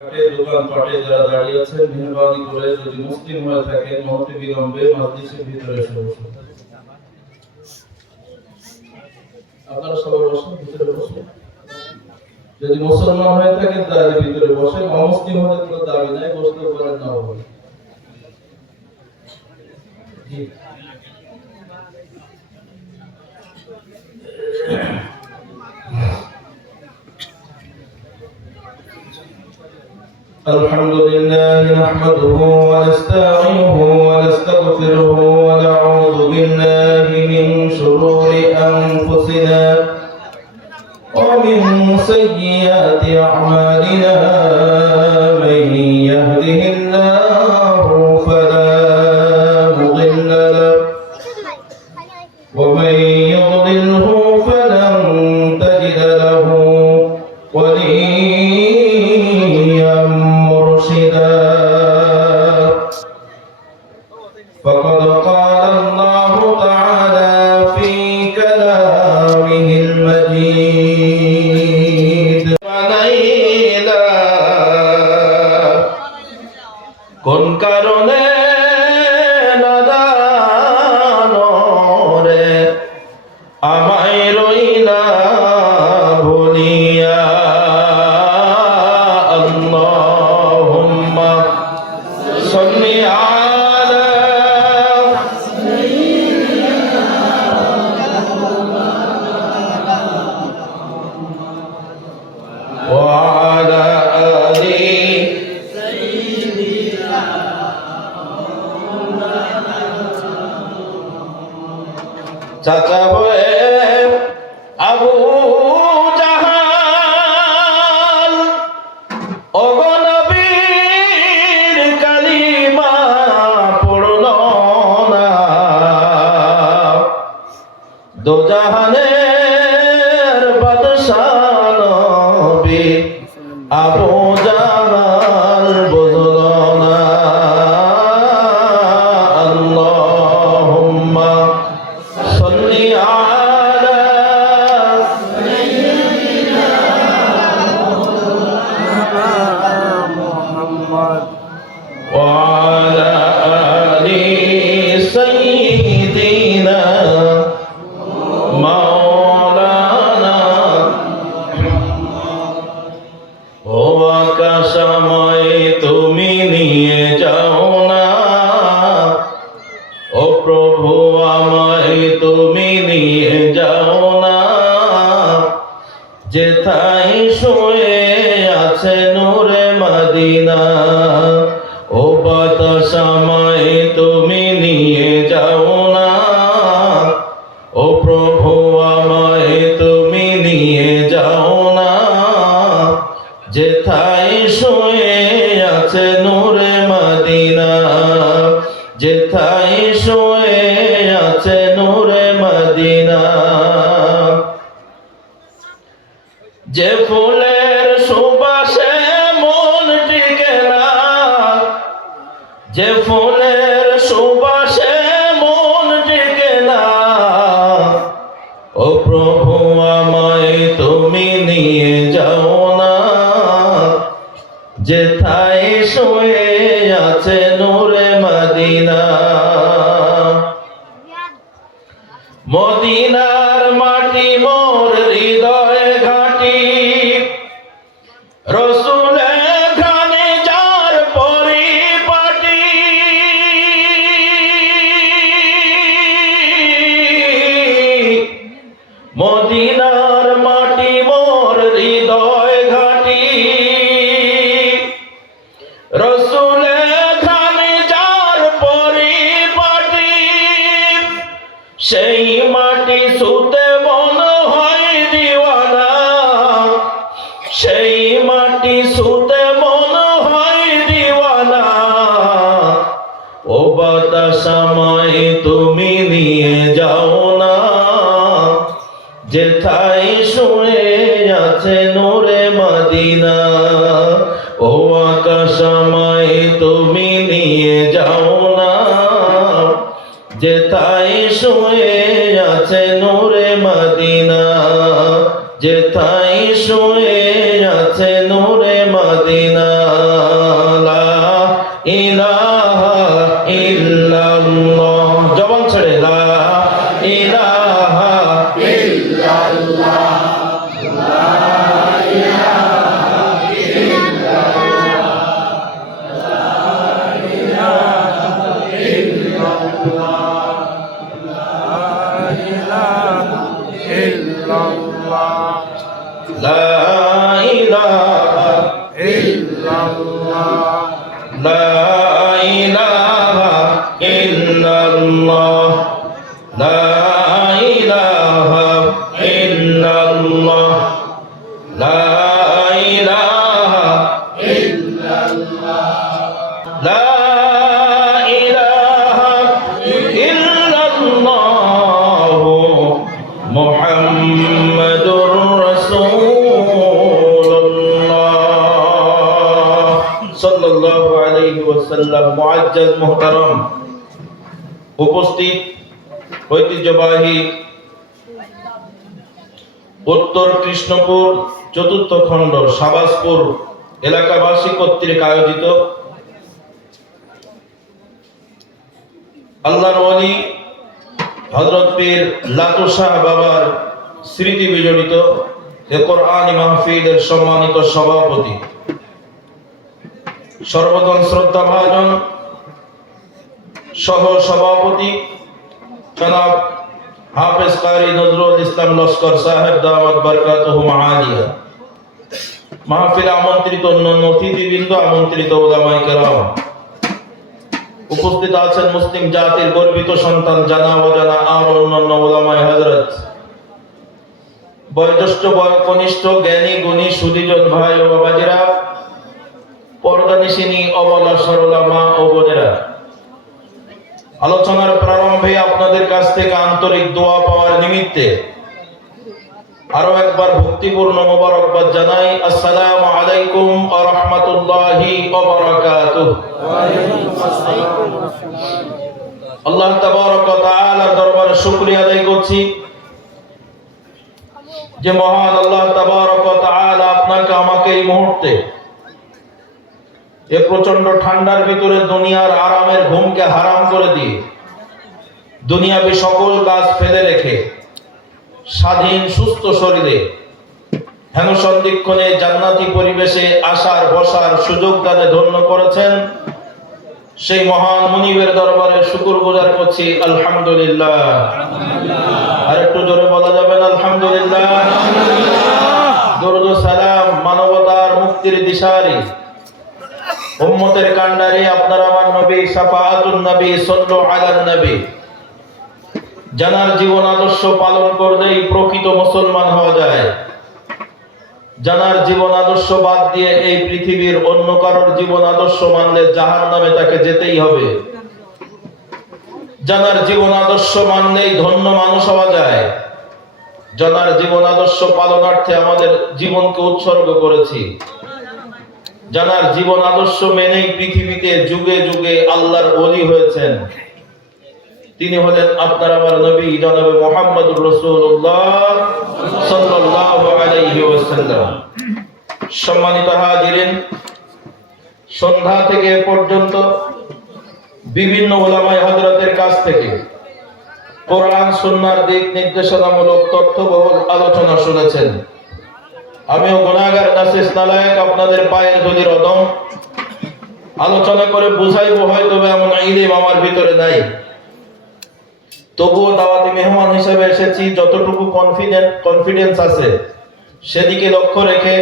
দোকানপাটে যারা দাঁড়িয়ে আছেন মেহরবানি করে যদি মুসলিম হয়ে থাকেন অনতি বিলম্বে মসজিদের ভিতরে এসে বসুন। আপনারা সবাই বসুন, ভিতরে বসুন। যদি মুসলমান হয়ে থাকেন তাহলে ভিতরে বসেন, অমুসলিম হলে কোনো দাবি নাই, বসতে পারেন না বলেন। জি الحمد لله نحمده ونستعينه ونستغفره ونعوذ بالله من شرور أنفسنا ومن سيئات أعمالنا من يهده الله فلا مضل له ومن يضلله فلن تجد له وليا مرشدا فقد قال الله تعالى في كلامه المجيد وليلا কোন কারণে নাদানরে আমায় রইলা ভুলিয়া আল্লাহুম্মা সাল্লি আলা ওয়া আলা আলি চাচা হয়ে আবু জাহাল ওগো নবীর কালিমা পড়ল না, দোজাহানের বাদশাহ নবী আবু জাহাল বুঝল না। আল্লাহুম্মা সাল্লি আলা মুহাম্মদ ওয়া আলা আলি সাইয়্যিদিনা মাওলানা। ও আকাশময় তুমি নিয়ে যাও না, ও প্রভু আমায় তুমি নিয়ে যাও না, যেথায় শুয়ে আছে নূরে মদিনা। ও বাতাস আমায় তুমি নিয়ে যাও না, ও প্রভু আমায় তুমি নিয়ে যাও না, যেথায় শুয়ে আছে নূরে মদিনা, যেথায় শুয়ে আছে নূরে মদিনা। যে ফুলের সুবাসে মন টিকে না, যে ফুলের সুবাসে মন টিকে না, ও প্রভু আমায় তুমি নিয়ে যাও না, যেথায় শুয়ে আছে নূরে মদিনা। মদিনার মাটি মোর হৃদয় ঘাটি, রসুলের ঘ্রাণে যার পরিপাটি। মদিনার মাটি মোর হৃদয় ঘাটি, রসুলের ঘ্রাণে যার পরিপাটি। সেই মাটি ছুতে মন হয় দিওয়ানা, সেই মাটি ছুতে মন হয় দিওয়ানা। ও বাতাস আমায় তুমি নিয়ে যাও না, যেথায় শুয়ে আছে নূরে মদিনা। ও আকাশ আমায় তুমি নিয়ে যাও না, যেথায় শুয়ে আছে নূরে মদিনা, যেথায় শুয়ে আছে নূরে মদিনা। ইলাহা ইল্লাল্লাহ। জবান ছেড়ে লা ইলাহা ইল্লাল্লাহ, লা ইলাহা ইল্লাল্লাহ, লা ইলাহা ইল্লাল্লাহ, লা ইলাহা ইল্লাল্লাহ, লা ইলাহা ইল্লাল্লাহ, লা ইলাহা ইল্লাল্লাহ, লা ইলাহা ইল্লাল্লাহ, লা ইলাহা ইল্লাল্লাহ, লা ইলাহা ইল্লাল্লাহ, মুহাম্মাদুর রাসূলুল্লাহ সাল্লাল্লাহু আলাইহি ওয়াসাল্লাম। মুআজ্জাজ মুহতারাম উপস্থিত, ঐতিহ্যবাহী উত্তর কৃষ্ণপুর চতুর্থ খণ্ড শাবাজপুর এলাকাবাসী কর্তৃক আয়োজিত আল্লাহর ওলি হযরত পীর লাতু শাহ বাবার স্মৃতি বিজড়িত এ কোরআনী মাহফিলের সম্মানিত সভাপতি, সর্বজন শ্রদ্ধাভাজন সহ সভাপতি জনাব হাফেজ কারি নজরুল ইসলাম লস্কর সাহেব দামাত বরকাতুহু আলিয়া, মাহফিলে আমন্ত্রিত অন্যান্য অতিথিবৃন্দ, আমন্ত্রিত উলামায়ে কেরাম, উপস্থিত আছেন মুসলিম জাতির গর্বিত সন্তান জানা অজানা আর অন্যান্য উলামায়ে হযরত, বয়োজ্যেষ্ঠ কনিষ্ঠ জ্ঞানী গুণী সুধীজন ভাই ও বাবাজিরা, পর্দানিশিনী অবলা সরলা মা ও বোনেরা। আলোচনার প্রারম্ভে আপনাদের কাছ থেকে আন্তরিক দোয়া পাওয়ার নিমিত্তে আরো একবার ভক্তিপূর্ণ মোবারকবাদ জানাই। আসসালামু আলাইকুম ওয়া রাহমাতুল্লাহি ওয়া বারাকাতুহু। আল্লাহ তাবারক ওয়া তাআলার দরবারে শুকরিয়া আদায় করছি যে মহান আল্লাহ তাবারক ওয়া তাআলা আপনাকে আমাকে এই মুহূর্তে এ প্রচন্ড ঠান্ডার ভিতরে দুনিয়ার আরামের ঘুমকে হারাম করে দিয়ে দুনিয়াবী সকল কাজ ফেলে রেখে স্বাধীন সুস্থ শরীরে হেন সন্ধিক্ষণে জান্নাতি পরিবেশে আসার বসার সুযোগ দানে ধন্য করেছেন, সেই মহান মুনিবের দরবারে শুকরগুজার করছি আলহামদুলিল্লাহ। আর একটু জোরে বলা যাবেন আলহামদুলিল্লাহ। দরুদ ও সালাম মানবতার মুক্তির দিশারি উম্মতের কান্ডারি আপনার আমার নবী শাফাআতুন নবী সাল্লু আলান নবী, জানার জীবন আদর্শ পালন করলেই প্রকৃত মুসলমান হওয়া যায়। জানার জীবন আদর্শ বাদ দিয়ে এই পৃথিবীর অন্য কারোর জীবন আদর্শ মানলে জাহান্নামে তাকে যেতেই হবে। জানার জীবন আদর্শ মানলেই ধন্য মানুষ হওয়া যায়। জানার জীবন আদর্শ পালনার্থে আমাদের জীবনকে উৎসর্গ করেছি। জানার জীবন আদর্শ মেনেই পৃথিবীতে যুগে যুগে আল্লাহর ওলি হয়েছেন। তিনি হলেন আপনার আমার নবী জনাবে মুহাম্মদুর রাসূলুল্লাহ সাল্লাল্লাহু আলাইহি ওয়াসাল্লাম। সম্মানিত হাজিরিন, সন্ধ্যা থেকে পর্যন্ত বিভিন্ন উলামায়ে হযরতের কাছ থেকে কোরআন সুন্নাহর দিক নির্দেশনামূলক তথ্যবহুল আলোচনা শুনেছেন। আমিও গুনাহগার নাসিস নালায়েক আপনাদের পায়ের ধুলির অদম আলোচনা করে বুঝাইবো, হয়তো এমন ইলম আমার ভিতরে নাই, তবুও দাওয়াতি মেহমান হিসেবে এসেছি। যতটুকু কনফিডেন্স আছে সেদিকে লক্ষ্য রেখে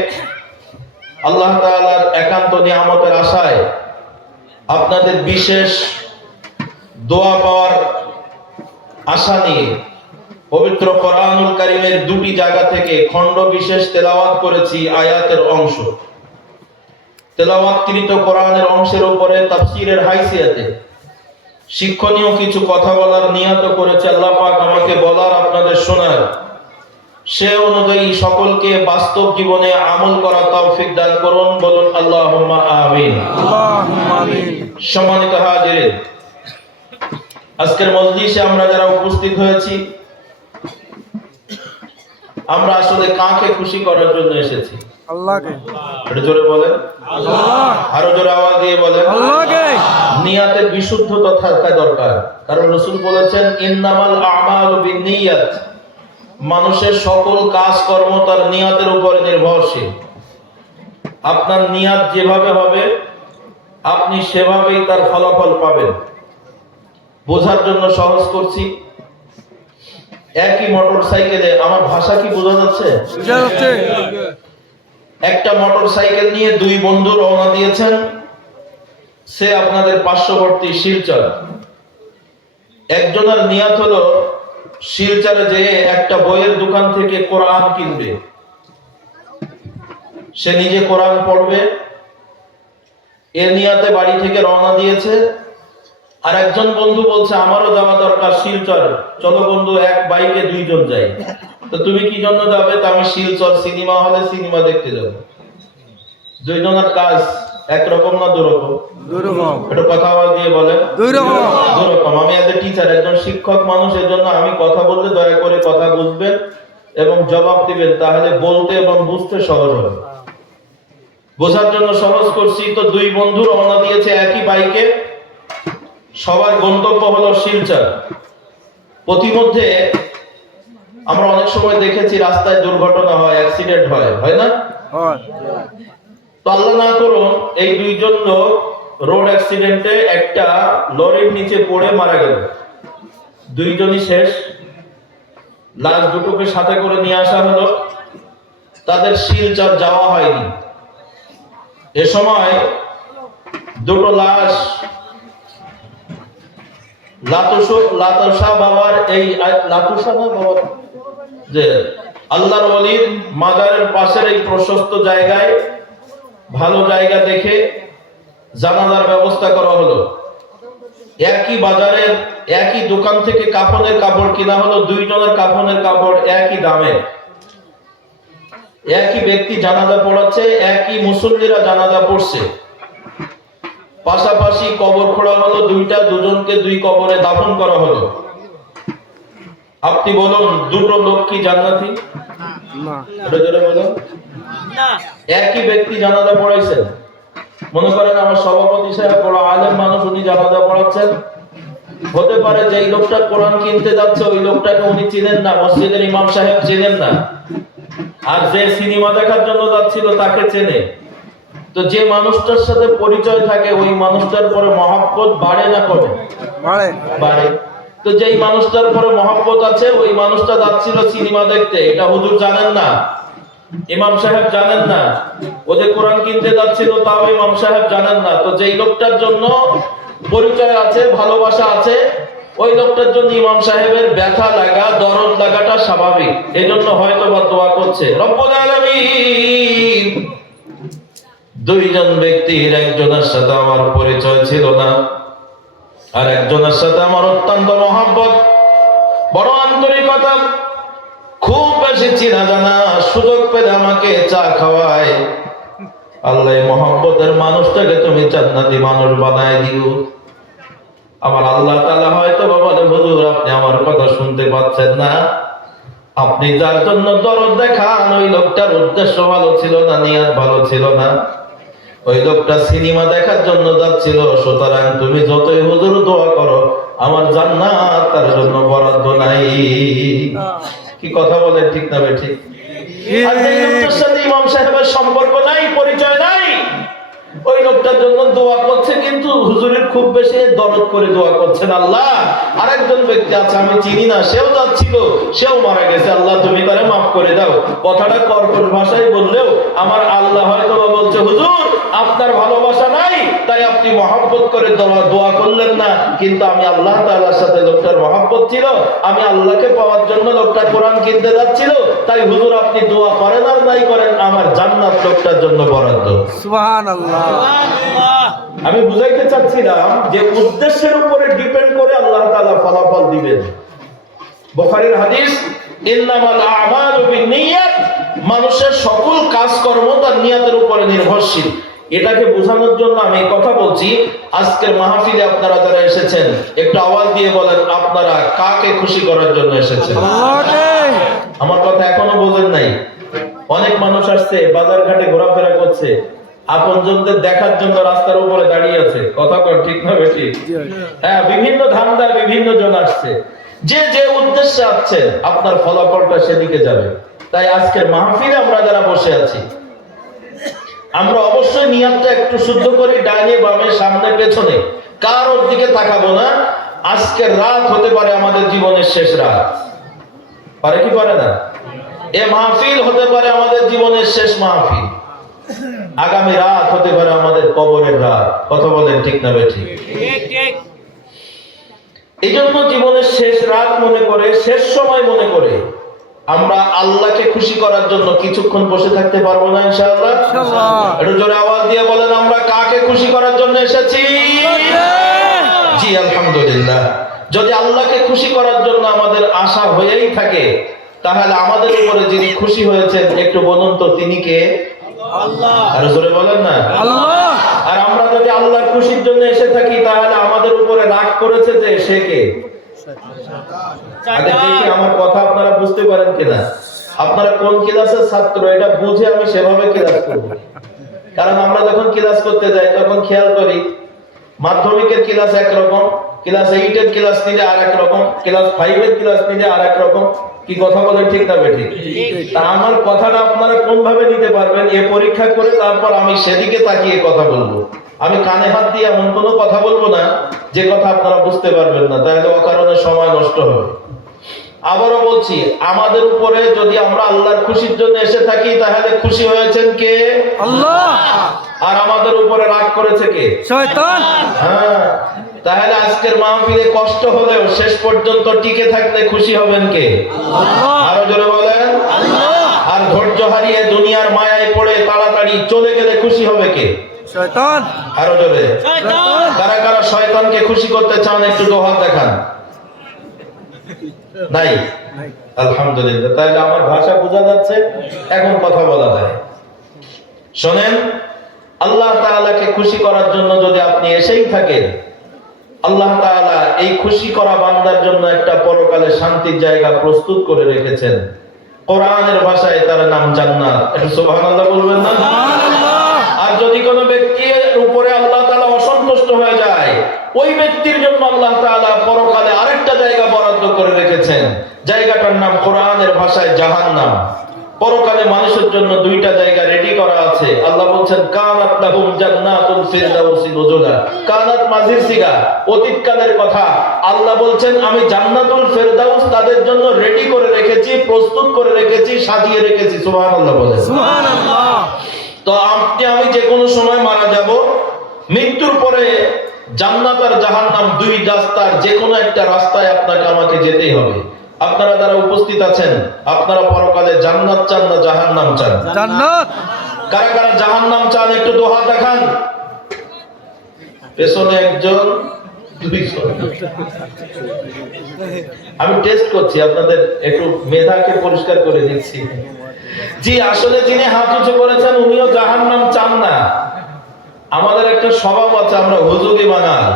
আল্লাহ তাআলার একান্ত নিয়ামতের আশায় আপনাদের বিশেষ দোয়া পাওয়ার আশা নিয়ে পবিত্র কোরআনুল কারীমের দুটি জায়গা থেকে খণ্ড বিশেষ তেলাওয়াত করেছি। আয়াতের অংশ তেলাওয়াতকৃত কোরআনের অংশের উপরে তাফসীরের হাইসিয়াতে শিক্ষণীয় কিছু কথা বলার নিয়ত করেছে আল্লাহ পাক আমাকে বলার, আপনাদের শোনার। সে অনুযায়ী সকলকে বাস্তব জীবনে আমল করা তৌফিক দান করুন, বলুন আল্লাহুম্মা আমিন। সম্মানিত হাজিরিন, আজকের মজলিসে আমরা যারা উপস্থিত হয়েছি আমরা আসলে কাকে খুশি করার জন্য এসেছি? আল্লাহকে। একটু জোরে বলেন আল্লাহ। আরো জোরে আওয়াজ দিয়ে বলেন আল্লাহকে। নিয়াতের বিশুদ্ধতা থাকা দরকার, কারণ রাসূল বলেছেন ইন্নামাল আমালু বিন্নিয়াত, মানুষের সকল কাজকর্ম তার নিয়াতের উপর নির্ভরশীল। আপনার নিয়াত যেভাবে হবে আপনি সেভাবেই তার ফলাফল পাবেন। বোঝার জন্য সহজ করছি, একই মোটর সাইকেলে, আমার ভাষা কি বোঝা যাচ্ছে? বুঝা যাচ্ছে। একটা মোটর সাইকেল নিয়ে দুই বন্ধু রওনা দিয়েছেন, সে আপনাদের পার্শ্ববর্তী শিলচর। একজনের নিয়াত হলো শিলচরে যেয়ে একটা বইয়ের দোকান থেকে কোরআন কিনবে, সে নিজে কোরআন পড়বে, এ নিয়াতে বাড়ি থেকে রওনা দিয়েছে। আর একজন বন্ধু বলছে আমারও যাওয়া দরকার শিলচর, চলো বন্ধু এক বাইকে দুইজন যাই। তো তুমি কি জন্য যাবে? তা আমি শিলচর সিনেমা হলে সিনেমা দেখতে যাব। দুইজনের কাজ একরকম না দুরকম? দুরকম। একটু কথা আওয়াজ দিয়ে বলেন দুরকম। দুরকম। আমি এজ এ টিচার, একজন শিক্ষক মানুষ, এর জন্য আমি কথা বললে দয়া করে কথা বুঝবেন এবং জবাব দিবেন, তাহলে বলতে এবং বুঝতে সহজ হবে। বোঝার জন্য সহজ করছি। তো দুই বন্ধু রওনা দিয়েছে একই বাইকে, সবার গন্তব্য হলো শিলচর। পথিমধ্যে আমরা অনেক সময় দেখেছি রাস্তায় দুর্ঘটনা হয়, অ্যাক্সিডেন্ট হয়, হয় না? হয়। তো আল্লাহ না করুন এই দুইজন লোক রোড অ্যাক্সিডেন্টে একটা লরির নিচে পড়ে মারা গেল। দুইজনই শেষ। লাশ দুটোকে সাথে করে নিয়ে আসা হলো, তাদের শিলচর যাওয়া হয়নি। এ সময় দুটো লাশ লাতুসা বাবার, এই লাতুসা না বাবার, যে আল্লাহর ওলির মাজারের পাশের এই প্রশস্ত জায়গায় ভালো জায়গা দেখে জানাজার ব্যবস্থা করা হলো। একই বাজারের একই দোকান থেকে কাফনের কাপড় কিনা হলো, দুইজনের কাফনের কাপড় একই দামে। একই ব্যক্তি জানাজা পড়াচ্ছে, একই মুসল্লিরা জানাজা পড়ছে। পাশাপাশি কবর খোঁড়া হলো, দুজনকে দুই কবরে দাফন করা হলো। আপনি বলুন দুটো লোক কি জান্নাতি? না। এটা জোরে বলুন না। একই ব্যক্তি জানাজা পড়াইছেন। মনে করেন আমার সভাপতি সাহেব বড় আলেম মানুষ, উনি জানাজা পড়াচ্ছেন। হতে পারে যে এই লোকটা কোরআন কিনতে যাচ্ছে ওই লোকটাকে উনি চিনেন না, মসজিদের ইমাম সাহেব চিনেন না, আর যে সিনেমা দেখার জন্য যাচ্ছিল তাকে চেনে। তো যে মানুষটার সাথে পরিচয় থাকে ওই মানুষটার পরে মহব্বত বাড়ে না কমে? বাড়ে। তো যেই মানুষটার পরে মহব্বত আছে ওই মানুষটা যাচ্ছিল সিনেমা দেখতে, এটা হুজুর জানেন না, ইমাম সাহেব জানেন না, ও যে কোরআন কিনতে যাচ্ছিল তাও ইমাম সাহেব জানেন না। তো যেই লোকটার জন্য পরিচয় আছে, ভালোবাসা আছে, ওই লোকটার জন্য ইমাম সাহেবের ব্যথা লাগা, দরদ লাগাটা স্বাভাবিক। এজন্য হয়তো বা দোয়া করছে রব্বুল আলামিন। দুইজন ব্যক্তির একজনের সাথে আমার পরিচয় ছিল না, আর একজনের সাথে আমার অত্যন্ত মহব্বত, বড় আন্তরিকতা, খুব বেশি চিনা জানা, সুযোগ পেলে আমাকে চা খাওয়ায়। আল্লাহ মহব্বতের মানুষটাকে তুমি জান্নাতি মানুষ বানায় দিও। আমার আল্লাহ তাআলা হয়তো বলে হুজুর আপনি আমার কথা শুনতে পাচ্ছেন না, আপনি যার জন্য দরদ দেখান ওই লোকটার উদ্দেশ্য ভালো ছিল না, নিয়ত ভালো ছিল না, ওই লোকটা সিনেমা দেখার জন্য যাচ্ছিল। সুতরাং তুমি যতই হুজুর দোয়া করো আমার জান্নাত তার জন্য বরাদ্দ নাই। কি কথা বলে ঠিক না ঠিক? আর যে লোকটার সাথে ইমাম সাহেবের সম্পর্ক নাই, পরিচয় নাই, ওই লোকটার জন্য দোয়া করছে, কিন্তু হুজুরের খুব বেশি দরদ করে দোয়া করছেন আল্লাহ আরেকজন ব্যক্তি আছে আমি চিনি না, সেও যাচ্ছিল, সেও মারা গেছে, আল্লাহ তুমি তারে মাফ করে দাও। কথাটা কর্কশ ভাষায় বললেও আমার আল্লাহ হয়তো বলছে হুজুর আপনার ভালোবাসা নাই তাই আপনি মহব্বত করে দোয়া করলেন না, কিন্তু আমি আল্লাহ তাআলার সাথে লোকটার মহব্বত ছিল, আমি আল্লাহকে পাওয়ার জন্য লোকটা কোরআন কিনতে যাচ্ছিল, তাই হুজুর আপনি দোয়া করেন আর নাই করেন আমার জান্নাত লোকটার জন্য বরাদ্দ। সুবহানাল্লাহ। আমি বুঝাইতে চাচ্ছিলাম যে উদ্দেশ্যের উপরে ডিপেন্ড করে আল্লাহ তাআলা ফলাফল দিবেন। বুখারীর হাদিস ইন্নামাল আ'মালু বিন্নিয়াত, মানুষের সকল কাজকর্ম তার নিয়তের উপরে নির্ভরশীল। এটাকে বোঝানোর জন্য আমি এই কথা বলছি। আজকের মাহফিলে আপনারা যারা এসেছেন, একটু আওয়াজ দিয়ে বলেন আপনারা কাকে খুশি করার জন্য এসেছেন? আল্লাহকে। আমার কথা এখনো বোঝেন নাই। অনেক মানুষ আসছে, বাজার ঘাটে ঘোরাফেরা করছে, আপনজনদের দেখার জন্য রাস্তার উপরে দাঁড়িয়ে আছে। কথা কর ঠিক না বেশি? হ্যাঁ, বিভিন্ন ধান্দায় বিভিন্ন জন আসছে। যে যে উদ্দেশ্যে আসছেন আপনার ফলাফলটা সেদিকে যাবে। তাই আজকের মাহফিলে আমরা যারা বসে আছি, আমরা অবশ্যই নিয়তটা একটু শুদ্ধ করি, ডাইনে বামে সামনে পেছনে কারোর দিকে তাকাবো না। আজকের রাত হতে পারে আমাদের জীবনের শেষ রাত, পারে কি পারে না? এ মাহফিল হতে পারে আমাদের জীবনের শেষ মাহফিল, আগামী রাত হতে পারে আমাদের কবরের রাত। কথা বলেন ঠিক না বেঠি? এই জন্য জীবনের শেষ রাত মনে করে, শেষ সময় মনে করে আমরা আল্লাহকে খুশি করার জন্য কিছুক্ষণ বসে থাকতে পারবো না ইনশাআল্লাহ? একটু জোরে আওয়াজ দিয়ে বলেন আমরা কাকে খুশি করার জন্য এসেছি? জি আলহামদুলিল্লাহ। যদি আল্লাহকে খুশি করার জন্য আমাদের আশা হয়েই থাকে, তাহলে আমাদের উপরে যিনি খুশি হয়েছেন একটু বলুন তো তিনি কে? আল্লাহ। আরো জোরে বলেন না আল্লাহ। আর আমরা যদি আল্লাহর খুশির জন্য এসে থাকি, তাহলে আমাদের উপরে রাগ করেছে যে সে কে? আগে দেখি আমার কথা আপনারা বুঝতে পারেন কিনা। আপনারা কোন ক্লাসের ছাত্র এটা বুঝে আমি সেভাবে ক্লাস করব। কারণ আমরা যখন ক্লাস করতে যাই তখন খেয়াল করি মাধ্যমিকের ক্লাস একরকম, ক্লাস 8 এর ক্লাস নিলে আরেক রকম, ক্লাস 5 এর ক্লাস নিলে আরেক রকম। কি কথা বলেন ঠিক না বেঠিক? তা আমার কথাটা আপনারা কোন ভাবে নিতে পারবেন এ পরীক্ষা করে তারপর আমি সেদিকে তাকিয়ে কথা বলবো। আমি কানে হাত দিয়ে এমন কোনো কথা বলবো না যে কথা আপনারা বুঝতে পারবেন না, তাহলে অকারণে সময় নষ্ট হবে। আবারও বলছি, আমাদের উপরে যদি আমরা আল্লাহর খুশির জন্য এসে থাকি, তাহলে খুশি হয়েছেন কে? আল্লাহ। আর আমাদের উপরে রাগ করেছে কে? শয়তান। হ্যাঁ, তাহলে আজকের মাহফিলে কষ্ট হলেও শেষ পর্যন্ত টিকে থাকলে খুশি হবেন কে? আল্লাহ। আরো জোরে বলেন আল্লাহ। আর ধৈর্য হারিয়ে দুনিয়ার মায়ায় পড়ে তাড়াতাড়ি চলে গেলে খুশি হবে কে? শয়তান। আরো জোরে শয়তান। কারা কারা শয়তানকে খুশি করতে চান একটু দোহাত দেখান। নাই? আলহামদুলিল্লাহ। তাহলে আমার ভাষা বোঝা যাচ্ছে, এখন কথা বলা যায়। শোনেন, আল্লাহ তাআলাকে খুশি করার জন্য যদি আপনি এসেই থাকেন, আল্লাহ তাআলা এই খুশি করা বান্দার জন্য একটা পরকালে শান্তির জায়গা প্রস্তুত করে রেখেছেন। কোরআনের ভাষায় তার নাম জান্নাত। একটু সুবহানাল্লাহ বলবেন না? সুবহানাল্লাহ। আর যদি কোনো ব্যক্তির উপরে আল্লাহ তাআলা অসন্তুষ্ট হয়ে যায়, ওই ব্যক্তির জন্য আল্লাহ তাআলা পরকালে আরেকটা জায়গা বরাদ্দ করে রেখেছেন। জায়গাটার নাম কোরআনের ভাষায় জাহান্নাম। পরকালে মানুষের জন্য দুইটা জায়গা রেডি করা আছে। আল্লাহ বলছেন কানাত লাহুম জান্নাতুল ফিরদাউসি নুজুলা। কানাত মাজির সিগা, অতীতকালের কথা। আল্লাহ বলছেন আমি জান্নাতুল ফিরদাউস তাদের জন্য রেডি করে রেখেছি, প্রস্তুত করে রেখেছি, সাজিয়ে রেখেছি। সুবহানাল্লাহ বলেন। সুবহানাল্লাহ। তো আপনি আমি যে কোনো সময় মারা যাব, মৃত্যুর পরে জান্নাত আর জাহান্নাম দুই রাস্তার যে কোনো একটা রাস্তায় আপনাকে আমাকে যেতেই হবে। আপনারা যারা উপস্থিত আছেন, আপনারা পরকালে জান্নাত চান না জাহান্নাম চান? জান্নাত। কারা কারা জাহান্নাম চান একটু দোহাত দেখান। পেছনে একজন, দুইজন। আমি টেস্ট করছি, আপনাদের একটু মেধাকে পরিষ্কার করে দিচ্ছি। জি, আসলে যিনি হাত উঁচু করেছেন উনিও জাহান্নাম চান না। আমাদের একটা স্বভাব আছে, আমরা হুজুগি বাঙাল।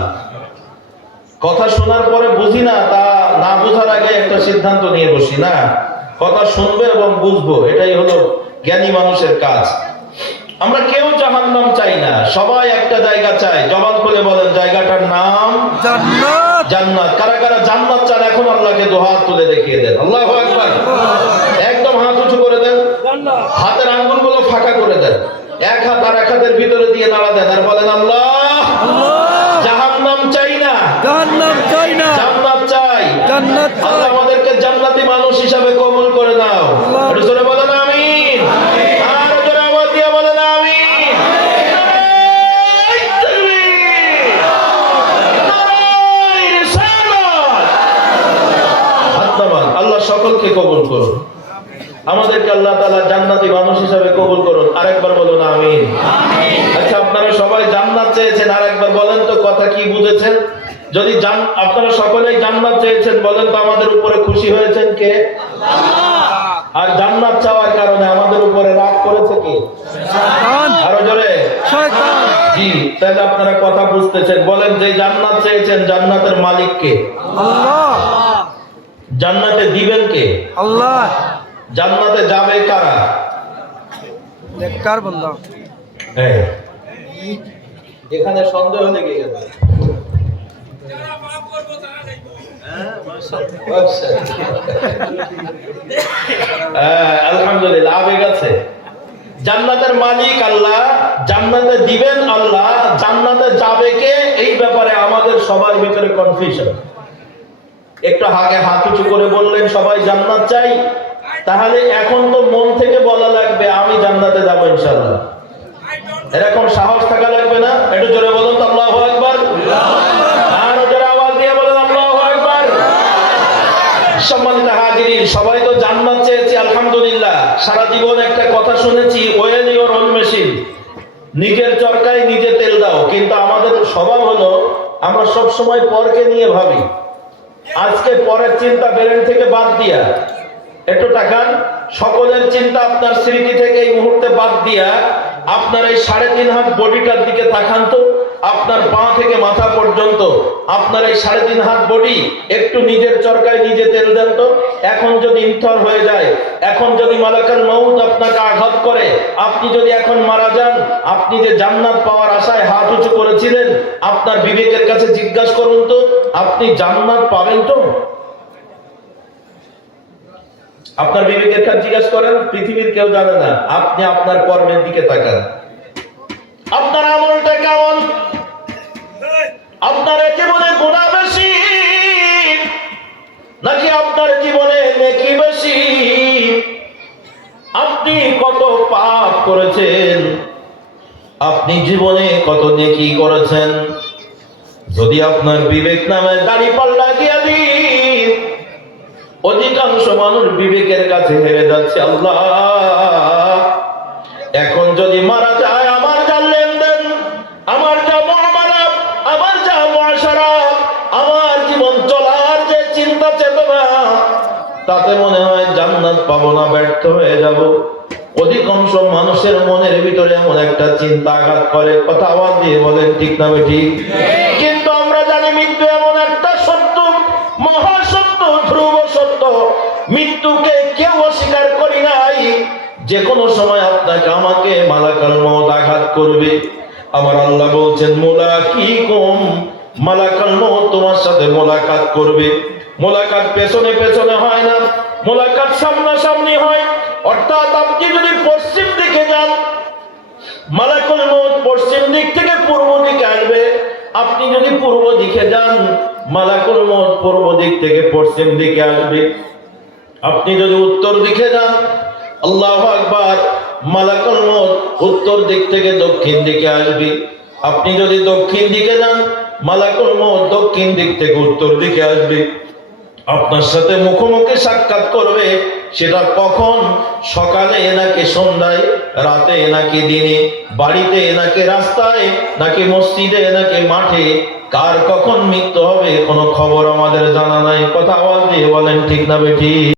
কথা শোনার পরে বুঝি না, তা না বোঝার আগে একটা সিদ্ধান্ত নিয়ে বসি না। কথা শুনবে এবং বুঝবো, এটাই হলো জ্ঞানী মানুষের কাজ। আমরা কেউ জাহান্নাম চাই না, সবাই একটা জায়গা চাই। জবান খুলে বলেন জায়গাটার নাম জান্নাত। জান্নাত। কারা কারা জান্নাত চান এখন আল্লাহকে দুহাত তুলে দেখিয়ে দেন। আল্লাহু আকবার। একদম হাত উঁচু করে দেন, হাতের আঙ্গুলগুলো ফাঁকা করে দেন, এক হাত আর এক হাতের ভিতরে দিয়ে নাড়া দেন আর বলেন আল্লাহ। জাহান্নাম চাই না, জান্নাত চাই না, জান্নাত চাই, জান্নাত চাই। আল্লাহ আমাদেরকে জান্নাতি মানুষ হিসাবে কবুল করে নাও। একটু জোরে বলেন আমিন। আর জোরে আওয়াজ দিয়ে বলেন আমিন। আল্লাহ সকলকে কবুল করুন, আমাদেরকে আল্লাহ তাআলা জান্নাতি মানুষ হিসাবে কবুল করুন। আরেকবার বলুন আমিন। আচ্ছা, আপনারা সবাই জান্নাত চেয়েছেন, আরেকবার বলেন তো কথা কি বুঝেছেন? যদি আপনারা সকলেই জান্নাত চেয়েছেন, বলেন তো আমাদের উপরে খুশি হয়েছেন কে? আল্লাহ। আর জান্নাত চাওয়ার কারণে আমাদের উপরে রাগ করেছে কি? শয়তান আরো জোরে। শয়তান জি, তাহলে আপনারা কথা বুঝতেছেন। বলেন, যে জান্নাত চেয়েছেন জান্নাতের মালিক কে? আল্লাহ জান্নাতে দিবেন কে? আল্লাহ জান্নাতে যাবে কারা? নেককার বান্দা হ্যাঁ, এখানে সন্দেহ লেগে গেছে। আলহামদুলিল্লাহ, আবেগ আছে। জান্নাতের মালিক আল্লাহ, জান্নাতে দিবেন আল্লাহ, জান্নাতে যাবে কে, এই ব্যাপারে আমাদের সবার ভিতরে কনফিউশন। একটু আগে হাত উঁচু করে বললেন সবাই জান্নাত চাই, তাহলে এখন তো মন থেকে বলা লাগবে আমি জান্নাতে যাবো ইনশাআল্লাহ। এরকম সাহস থাকা লাগবে না? একটু জোরে বলুন তো আল্লাহু আকবার। আরো জোরে আওয়াজ দিয়ে বলুন আল্লাহু আকবার। সম্মানিত হাজিরিন, সবাই তো জান্নাত চেয়েছি আলহামদুলিল্লাহ। সারা জীবন একটা কথা শুনেছি, ওয়েল ইওর ওন মেশিন, নিজের চরকায় নিজে তেল দাও। কিন্তু আমাদের স্বভাব হলো আমরা সব সময় পরকে নিয়ে ভাবি। আজকে পরের চিন্তা ব্রেন থেকে বাদ দিয়া একটু তাকান, সকলের চিন্তা আপনার স্মৃতি থেকে এই মুহূর্তে বাদ দিয়া আপনার এই 3.5 হাত বডিটার দিকে তাকান তো। আপনার পা থেকে মাথা পর্যন্ত আপনার এই 3.5 হাত বডি একটু নিজের চরকায় নিজে তেল দেন তো। এখন যদি ইনথর হয়ে যায়, এখন যদি মালাকুল মউত আপনাকে আঘাত করে, আপনি যদি এখন মারা যান, আপনি যে জান্নাত পাওয়ার আশায় হাত উঁচু করেছিলেন, আপনার বিবেকের কাছে জিজ্ঞাসা করুন তো, আপনি জান্নাত পাবেন তো? আপনার বিবেকের কাছে জিজ্ঞাসা করেন, পৃথিবীর কেউ জানে না। আপনি আপনার কর্মের দিকে তাকান, আপনার আমলটা কেমন? আপনার জীবনে গুনাহ বেশি নাকি আপনার জীবনে নেকি বেশি? আপনি কত পাপ করেছেন, আপনি জীবনে কত নেকি করেছেন? যদি আপনার বিবেক নামে দাড়ি পাল্লা দিয়ে দিন, অধিকাংশ মানুষ বিবেকের কাছে হেরে যাচ্ছে। আল্লাহ, এখন যদি মারা যায়, আমার যা লেনদেন, আমার যা মুআমালা, আমার যা মুআশারা, আমার জীবন চলার যে চিন্তা চেতনা, তাতে মনে হয় জান্নাত পাবো না, ব্যর্থ হয়ে যাব। অধিকাংশ মানুষের মনের ভিতরে এমন একটা চিন্তা আঘাত করে। কথা আওয়াজ দিয়ে বলেন, ঠিক না বেঠিক? কিন্তু আমরা জানি মৃত্যু এমন একটা সত্য, মহাসত্য, ধ্রুব সত্য। মৃত্যুকে কেউ অস্বীকার করি নাই। যে কোনো সময় আপনাকে আমাকে মালাকুল মউত আঘাত করবে। আমার আল্লাহ বলছেন, মুলাকিকুম, মালাকুল মউত তোমার সাথে মোলাকাত করবে। মোলাকাত পেছনে পেছনে হয় না, মোলাকাত সামনাসামনি হয়। অর্থাৎ আপনি যদি পশ্চিম দিকে যান, মালাকুল মউত পশ্চিম দিক থেকে পূর্ব দিকে আসবে। আপনি যদি পূর্ব দিকে যান, মালাকুল মউত পূর্ব দিক থেকে পশ্চিম দিকে আসবে। আপনি যদি উত্তর দিকে যান, আল্লাহু আকবার, মালাকুল মউত উত্তর দিক থেকে দক্ষিণ দিকে আসবে। আপনি যদি দক্ষিণ দিকে যান, মালাকুল মউত দক্ষিণ দিক থেকে উত্তর দিকে আসবে। আপনার সাথে মুখোমুখি সাক্ষাৎ করবে। সেটা কখন? সকালে নাকি সন্ধ্যায়, রাতে নাকি দিনে, বাড়িতে নাকি রাস্তায়, নাকি মসজিদে নাকি মাঠে, কার কখন মৃত্যু হবে কোনো খবর আমাদের জানা নাই। কথা আওয়াজ দিয়ে বলেন, ঠিক না বেঠিক?